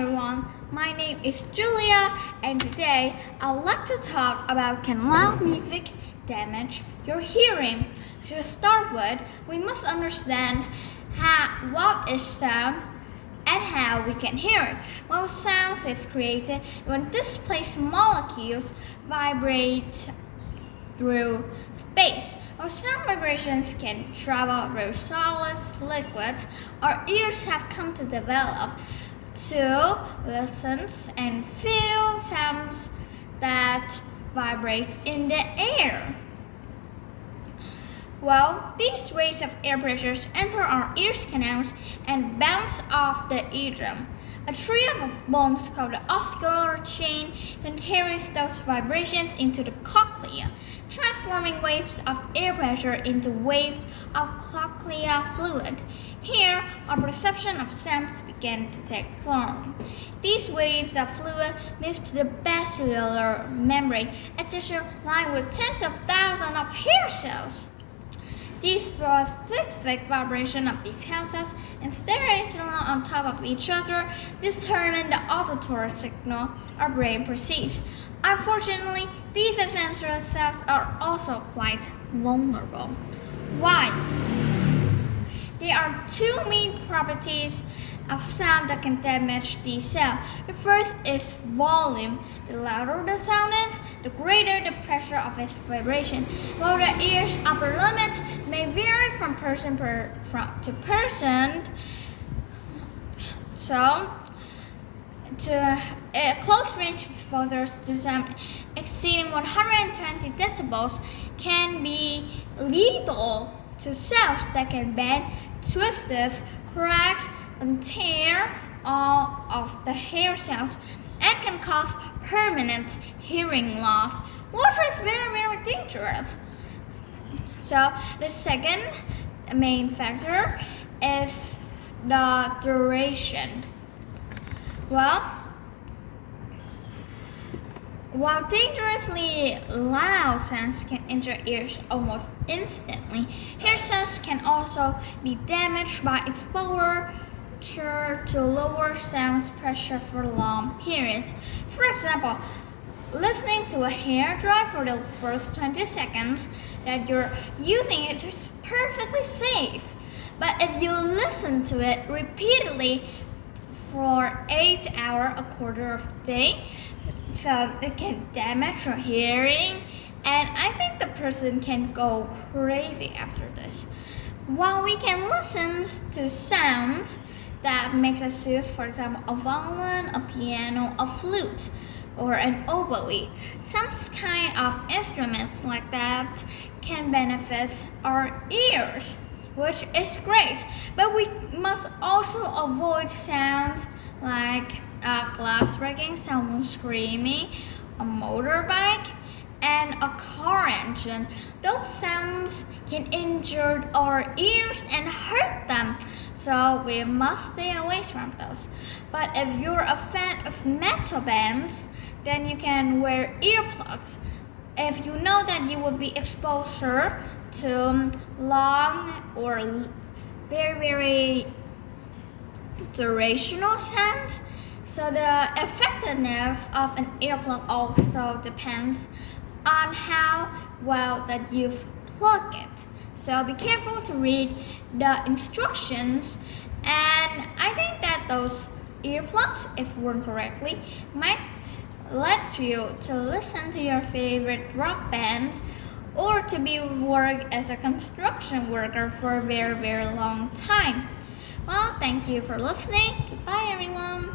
everyone, my name is Julia and today I would like to talk about can loud music damage your hearing. To start with, we must understand what is sound and how we can hear it. Well, sound is created when displaced molecules vibrate through space. While sound vibrations can travel through solids, liquids, our ears have come to develop to listen and feel sounds that vibrate in the air. Well, these waves of air pressures enter our ear canals and bounce off the eardrum. A trio of bones called the ocular chain then carries those vibrations into the cochlea, transforming waves of air pressure into waves of cochlear fluid. Here, our perception of sounds began to take form. These waves of fluid move to the basilar membrane, a tissue lined with tens of thousands of hair cells. These thick vibration of these hair cells and stereo on top of each other determine the auditory signal our brain perceives. Unfortunately, these sensory cells are also quite vulnerable. Why? There are two main properties of sound that can damage these cells. The first is volume. The louder the sound is, the greater the pressure of its vibration. While the ear's upper limit may vary from person to person, so to close range exposures to sound exceeding 120 decibels can be lethal to cells that can bend, twist, crack, and tear all of the hair cells and can cause permanent hearing loss, which is very dangerous. So the second main factor is the duration. Well, while dangerously loud sounds can injure ears almost instantly, hair cells can also be damaged by exposure to lower sound pressure for long periods. For example, listening to a hairdryer for the first 20 seconds that you're using it is perfectly safe. But if you listen to it repeatedly for 8 hours, a quarter of the day, so it can damage your hearing, and I think the person can go crazy after this. While we can listen to sounds that makes us soothe, for example, a violin, a piano, a flute, or an oboe, some kind of instruments like that can benefit our ears, which is great. But we must also avoid sounds like glass breaking, someone screaming, a motorbike, and a car engine. Those sounds can injure our ears and hurt them, so we must stay away from those. But if you're a fan of metal bands, then you can wear earplugs. If you know that you will be exposed to long or very durational sounds, so the effectiveness of an earplug also depends on how well that you've plugged it. So be careful to read the instructions, and I think that those earplugs, if worn correctly, might let you to listen to your favorite rock bands or to be work as a construction worker for a very long time. Well, thank you for listening. Goodbye, everyone.